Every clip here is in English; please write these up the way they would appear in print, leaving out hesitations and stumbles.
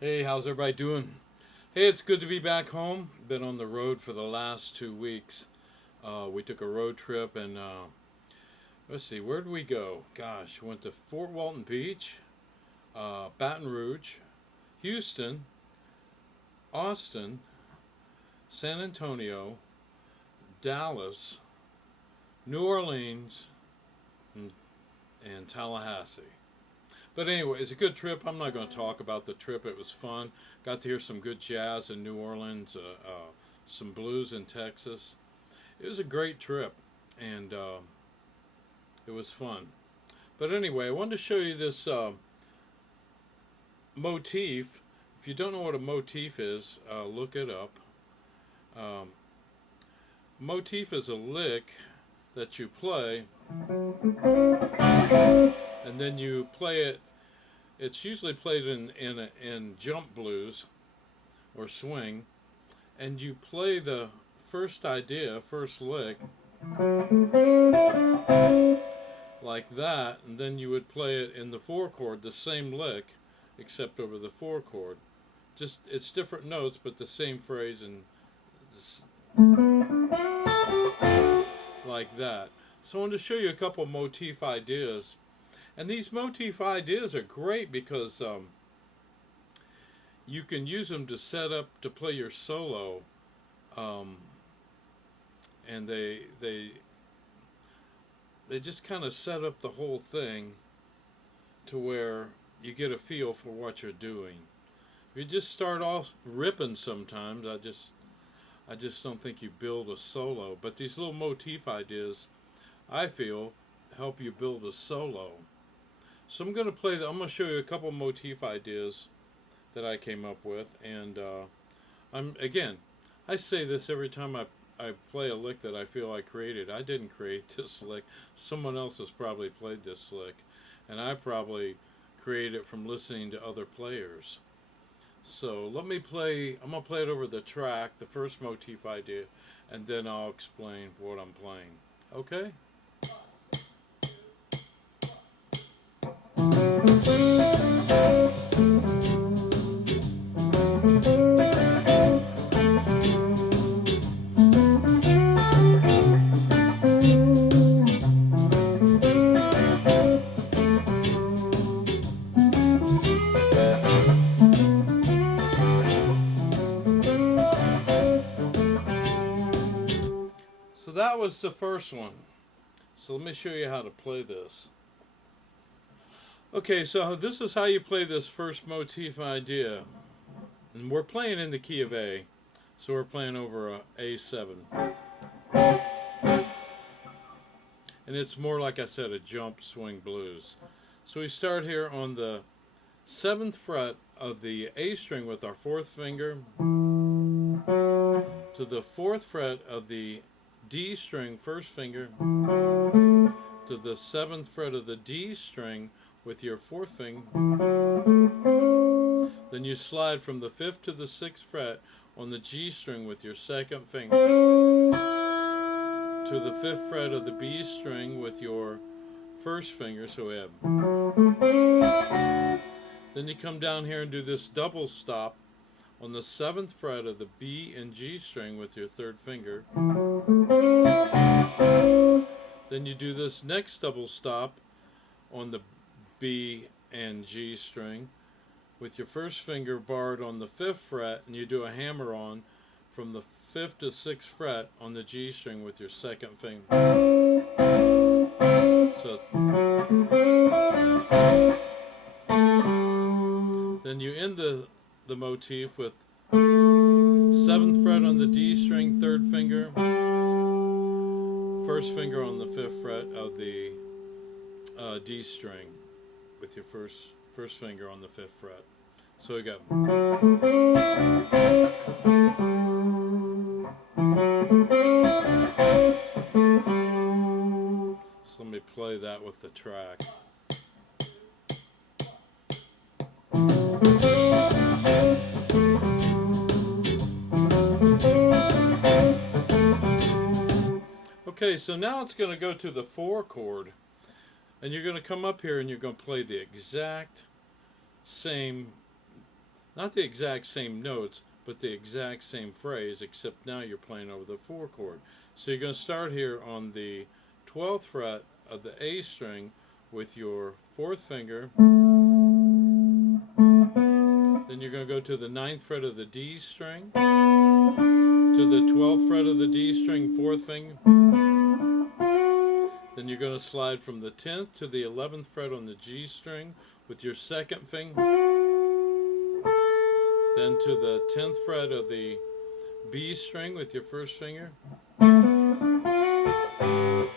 Hey, how's everybody doing? Hey, it's good to be back home. Been on the road for the last 2 weeks. We took a road trip and let's see, where did we go? Gosh, went to Fort Walton Beach, Baton Rouge, Houston, Austin, San Antonio, Dallas, New Orleans, and, and Tallahassee. But anyway, it's a good trip. I'm not going to talk about the trip. It was fun. Got to hear some good jazz in New Orleans, some blues in Texas. It was a great trip, and it was fun. But anyway, I wanted to show you this motif. If you don't know what a motif is, look it up. Um, Motif is a lick that you play, and then you play it. It's usually played in jump blues or swing, and you play the first idea, first lick, like that, and then you would play it in the four chord, the same lick, except over the four chord. Just it's different notes, but the same phrase and like that. So I wanted to show you a couple motif ideas. And these motif ideas are great because you can use them to set up to play your solo, and they just kind of set up the whole thing to where you get a feel for what you're doing. If you just start off ripping, sometimes I just don't think you build a solo. But these little motif ideas, I feel, help you build a solo. So I'm going to play. I'm going to show you a couple motif ideas that I came up with, and I say this every time I play a lick that I feel I created. I didn't create this lick. Someone else has probably played this lick, and I probably created it from listening to other players. So let me play. I'm going to play it over the track, the first motif idea, and then I'll explain what I'm playing. Okay? So that was the first one. So let me show you how to play this. Okay, so this is how you play this first motif idea. And we're playing in the key of A. So we're playing over a A7. And it's more, like I said, a jump swing blues. So we start here on the 7th fret of the A string with our 4th finger to the 4th fret of the D string, 1st finger, to the 7th fret of the D string with your 4th finger. Then you slide from the 5th to the 6th fret on the G string with your 2nd finger to the 5th fret of the B string with your 1st finger. So we have. Then you come down here and do this double stop on the 7th fret of the B and G string with your 3rd finger. Then you do this next double stop on the B and G string with your 1st finger barred on the 5th fret, and you do a hammer on from the 5th to 6th fret on the G string with your 2nd finger. So then you end the motif with 7th fret on the D string, 3rd finger, 1st finger on the 5th fret of the D string with your first finger on the 5th fret. So we got. So let me play that with the track. Okay, so now it's going to go to the 4 chord, and you're going to come up here and you're going to play the exact same not the exact same notes, but the exact same phrase, except now you're playing over the 4 chord. So you're going to start here on the 12th fret of the A string with your 4th finger. Then you're going to go to the 9th fret of the D string, to the 12th fret of the D string, 4th finger. Then you're going to slide from the 10th to the 11th fret on the G string with your 2nd finger. Then to the 10th fret of the B string with your 1st finger.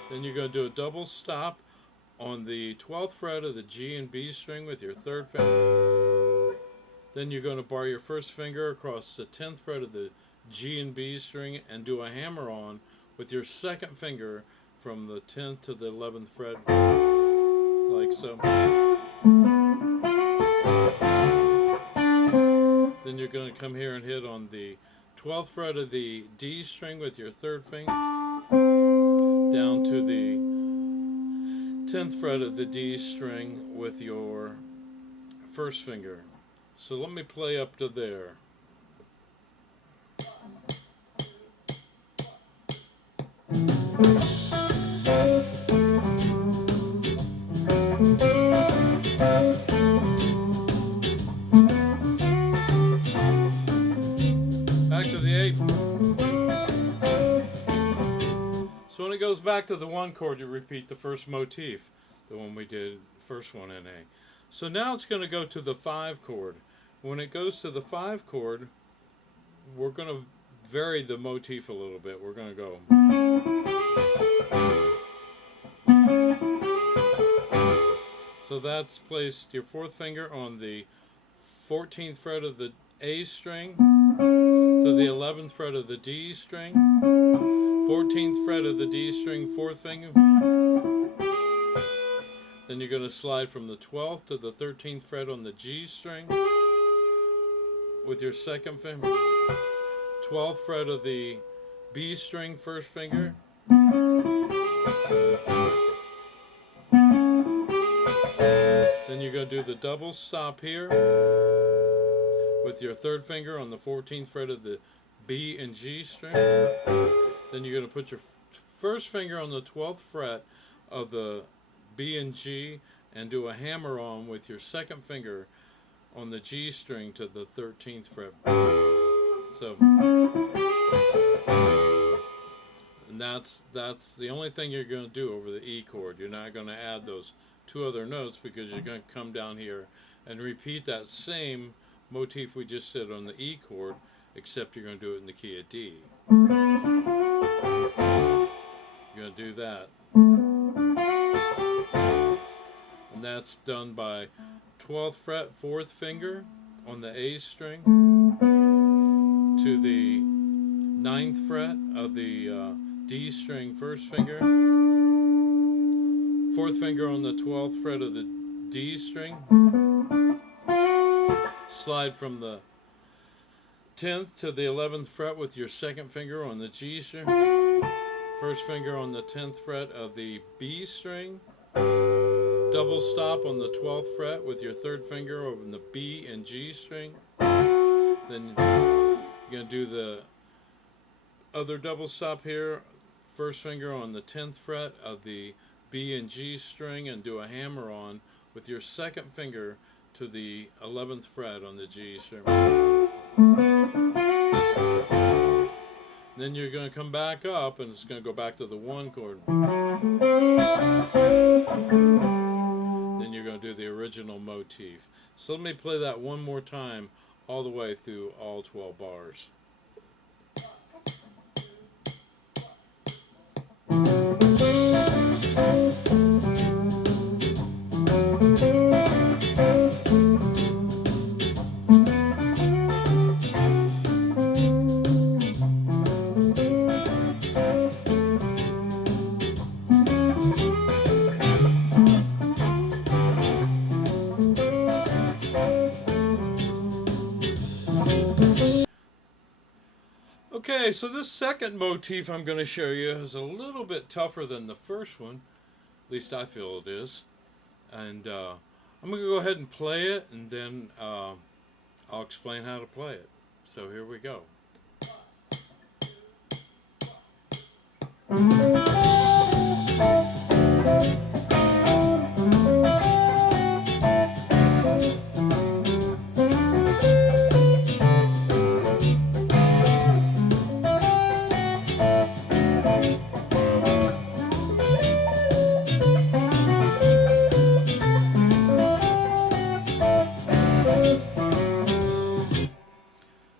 Then you're going to do a double stop on the 12th fret of the G and B string with your 3rd finger. Then you're going to bar your 1st finger across the 10th fret of the G and B string and do a hammer-on with your 2nd finger from the 10th to the 11th fret, like so. Then you're going to come here and hit on the 12th fret of the D string with your 3rd finger, down to the 10th fret of the D string with your 1st finger. So let me play up to there. Back to the 8. So when it goes back to the 1 chord, you repeat the first motif, the one we did, first one in A. So now it's going to go to the 5 chord. When it goes to the 5 chord, we're going to vary the motif a little bit. We're going to go. So that's placed your 4th finger on the 14th fret of the A string, to the 11th fret of the D string, 14th fret of the D string, 4th finger. Then you're going to slide from the 12th to the 13th fret on the G string with your 2nd finger, 12th fret of the B string, 1st finger. Then you're going to do the double stop here with your 3rd finger on the 14th fret of the B and G string. Then you're going to put your 1st finger on the 12th fret of the B and G and do a hammer on with your 2nd finger on the G string to the 13th fret. So, and that's the only thing you're going to do over the E chord. You're not going to add those 2 other notes because you're going to come down here and repeat that same motif we just did on the E chord, except you're going to do it in the key of D. You're going to do that. And that's done by 12th fret, 4th finger on the A string to the 9th fret of the D string, 1st finger, 4th finger on the 12th fret of the D string, slide from the 10th to the 11th fret with your 2nd finger on the G string, 1st finger on the 10th fret of the B string, double stop on the 12th fret with your 3rd finger on the B and G string. Then you're going to do the other double stop here, 1st finger on the 10th fret of the B and G string and do a hammer on with your 2nd finger to the 11th fret on the G string. Then you're going to come back up and it's going to go back to the 1 chord. Then you're going to do the original motif. So let me play that one more time all the way through all 12 bars. Okay, so this second motif I'm going to show you is a little bit tougher than the first one. At least I feel it is. And I'm going to go ahead and play it, and then I'll explain how to play it. So here we go.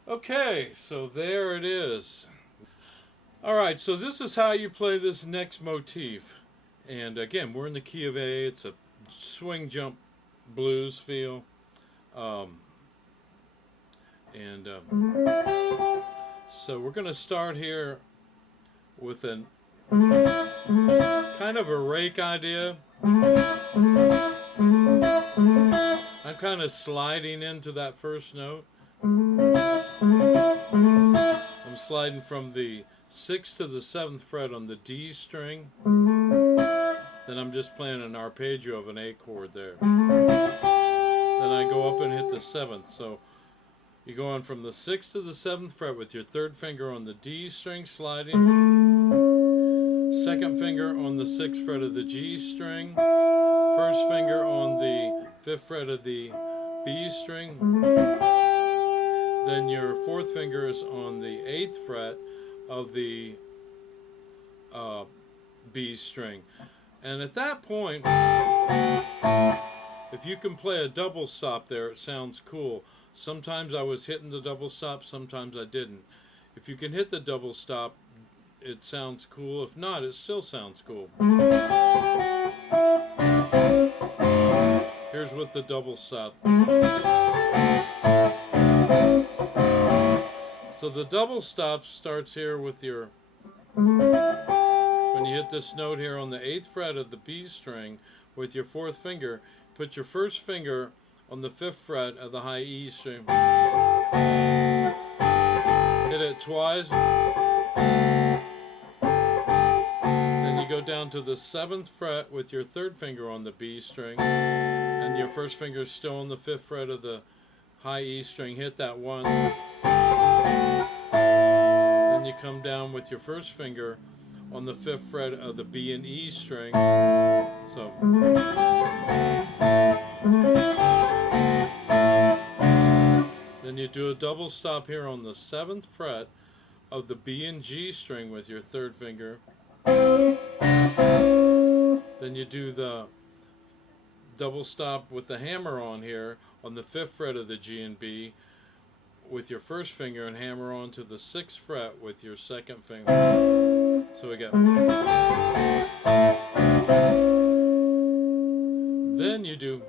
Okay, so there it is. Alright, so this is how you play this next motif. And again, we're in the key of A. It's a swing jump blues feel. So we're going to start here with a kind of a rake idea. I'm kind of sliding into that first note. I'm sliding from the 6th to the 7th fret on the D string. Then I'm just playing an arpeggio of an A chord there. Then I go up and hit the 7th. So you go on from the 6th to the 7th fret with your 3rd finger on the D string sliding. 2nd finger on the 6th fret of the G string. 1st finger on the 5th fret of the B string. Then your 4th finger is on the 8th fret of the B string. And at that point, if you can play a double stop there, it sounds cool. Sometimes I was hitting the double stop, sometimes I didn't. If you can hit the double stop, it sounds cool. If not, it still sounds cool. Here's with the double stop. So the double stop starts here with your, when you hit this note here on the 8th fret of the B string with your 4th finger, put your 1st finger on the 5th fret of the high E string. Hit it twice. Then you go down to the 7th fret with your 3rd finger on the B string, and your 1st finger is still on the 5th fret of the high E string. Hit that one. Then you come down with your 1st finger on the 5th fret of the B and E string. So then you do a double stop here on the 7th fret of the B and G string with your 3rd finger. Then you do the double stop with the hammer on here on the 5th fret of the G and B with your 1st finger, and hammer on to the 6th fret with your 2nd finger. So we got. Then you do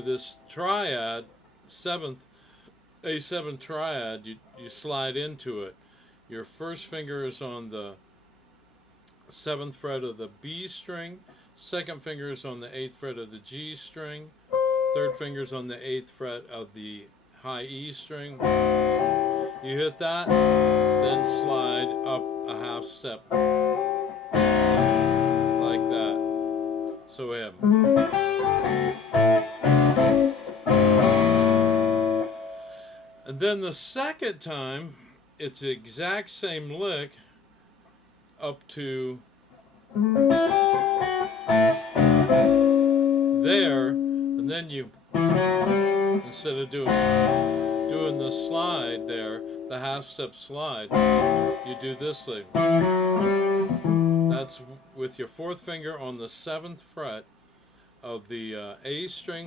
this triad, 7th, A7 triad. You slide into it. Your 1st finger is on the 7th fret of the B string. 2nd finger is on the 8th fret of the G string. 3rd finger is on the 8th fret of the high E string. You hit that, then slide up a half step like that. So we have. And then the second time, it's the exact same lick up to there, and then you, instead of doing the slide there, the half step slide, you do this thing. That's with your 4th finger on the 7th fret of the A string,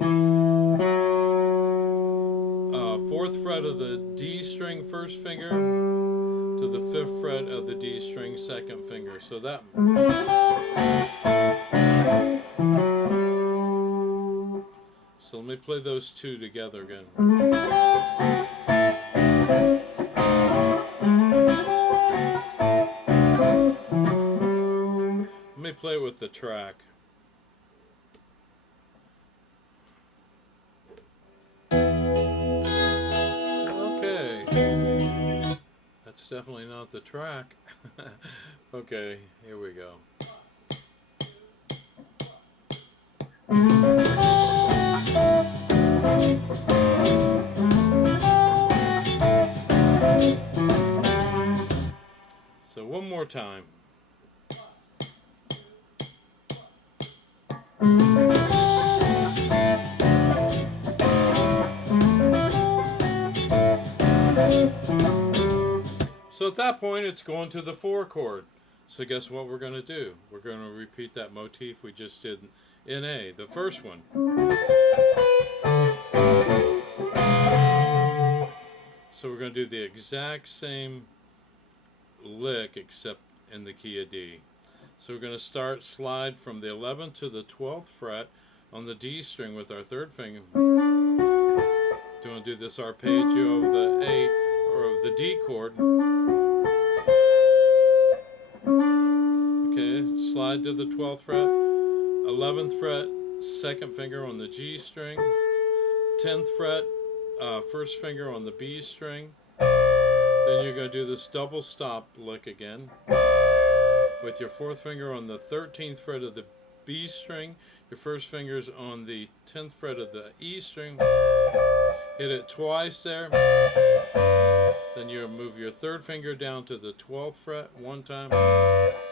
4th fret of the D string 1st finger to the 5th fret of the D string 2nd finger. So that. So let me play those two together again. Let me play with the track. Okay. That's definitely not the track. Okay, here we go. more time. So at that point, it's going to the 4 chord. So guess what we're going to do? We're going to repeat that motif we just did in A, the first one. So we're going to do the exact same lick except in the key of D. So we're going to slide from the 11th to the 12th fret on the D string with our third finger. Going to do this arpeggio of the A or of the D chord. Okay, slide to the 12th fret, 11th fret, second finger on the G string, 10th fret, first finger on the B string. Then you're going to do this double stop lick again with your fourth finger on the 13th fret of the B string, your first finger's on the 10th fret of the E string. Hit it twice there. Then you move your third finger down to the 12th fret one time.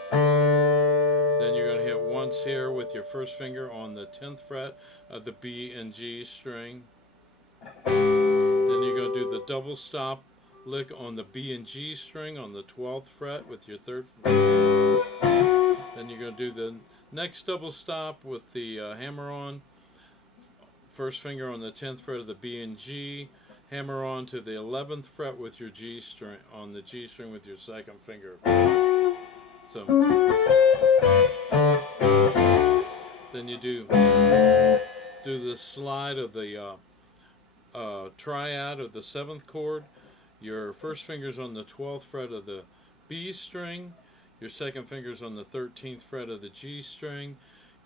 Then you're going to hit once here with your first finger on the 10th fret of the B and G string. Then you're going to do the double stop lick on the B and G string on the 12th fret with your third finger. Then you're going to do the next double stop with the hammer on. First finger on the 10th fret of the B and G. Hammer on to the 11th fret with your G string, on the G string with your second finger. So then you do the slide of the triad of the 7th chord. Your first finger's on the 12th fret of the B string. Your second finger's on the 13th fret of the G string.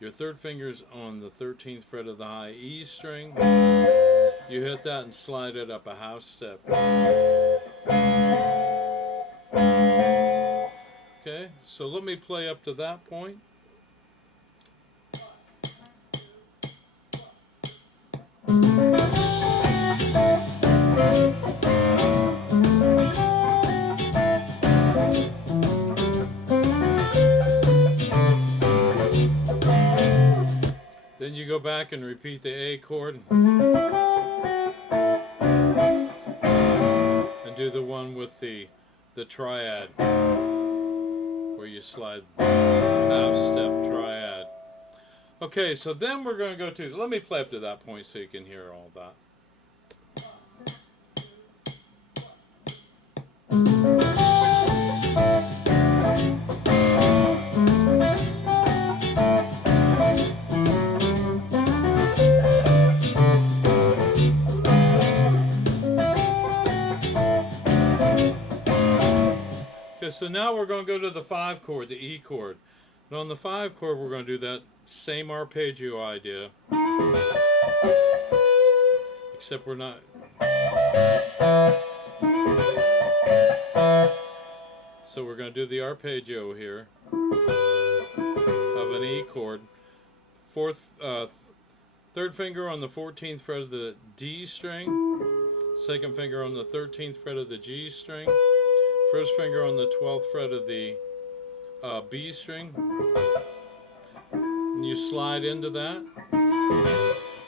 Your third finger's on the 13th fret of the high E string. You hit that and slide it up a half step. Okay, so let me play up to that point. Then you go back and repeat the A chord and do the one with the triad where you slide half step triad. Okay, so then we're going to go to, let me play up to that point so you can hear all that. So now we're going to go to the 5 chord, the E chord. And on the 5 chord, we're going to do that same arpeggio idea. Except we're not. So we're going to do the arpeggio here of an E chord. Third finger on the 14th fret of the D string. Second finger on the 13th fret of the G string. First finger on the 12th fret of the B string, and you slide into that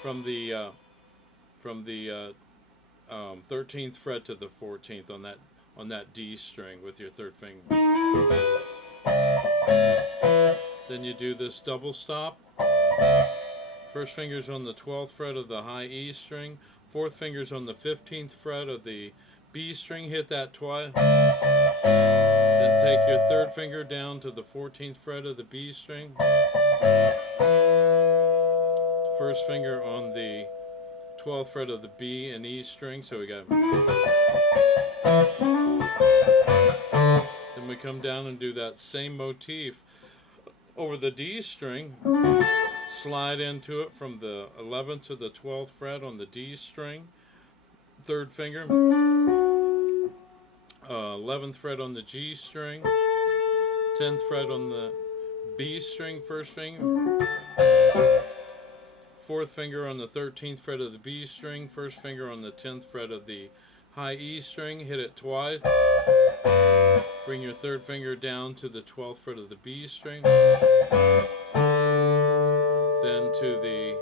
from the 13th fret to the 14th on that D string with your third finger. Then you do this double stop. First finger's on the 12th fret of the high E string. Fourth finger's on the 15th fret of the B string. Hit that twice. Then take your third finger down to the 14th fret of the B string. First finger on the 12th fret of the B and E string. So we got. Then we come down and do that same motif over the D string. Slide into it from the 11th to the 12th fret on the D string. Third finger. 11th fret on the G string, 10th fret on the B string, first finger, fourth finger on the 13th fret of the B string, first finger on the 10th fret of the high E string, hit it twice, Bring your third finger down to the 12th fret of the B string. Then to the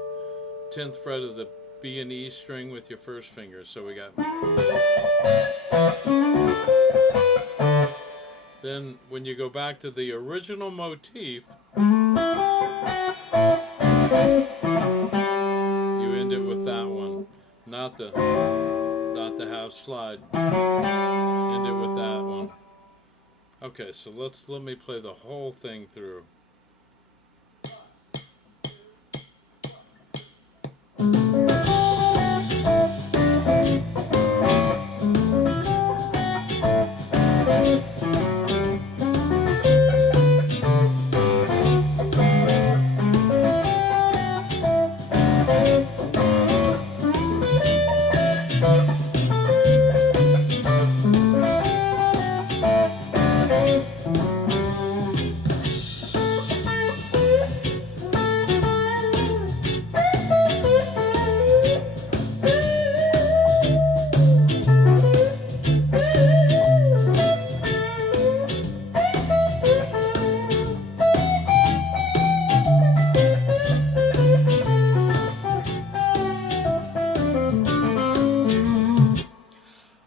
10th fret of the B and E string with your first finger. So we got. Then when you go back to the original motif, you end it with that one, not the half slide. End it with that one. Okay, so let me play the whole thing through.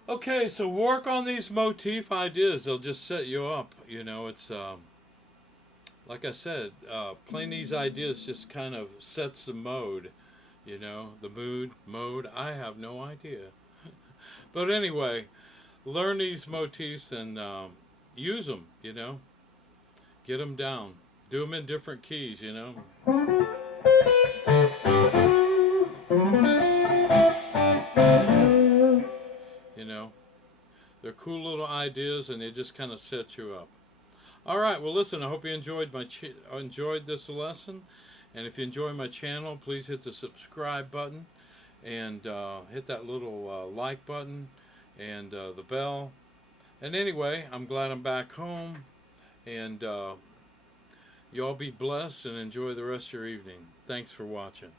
Okay, so work on these motif ideas. They'll just set you up. You know, it's like I said, playing these ideas just kind of sets the mode. You know, the mode. I have no idea. But anyway, learn these motifs and use them. You know, get them down. Do them in different keys. You know. You know, they're cool little ideas, and they just kind of set you up. All right. Well, listen. I hope you enjoyed this lesson, and if you enjoy my channel, please hit the subscribe button, and hit that little like button, and the bell. And anyway, I'm glad I'm back home, and you all be blessed and enjoy the rest of your evening. Thanks for watching.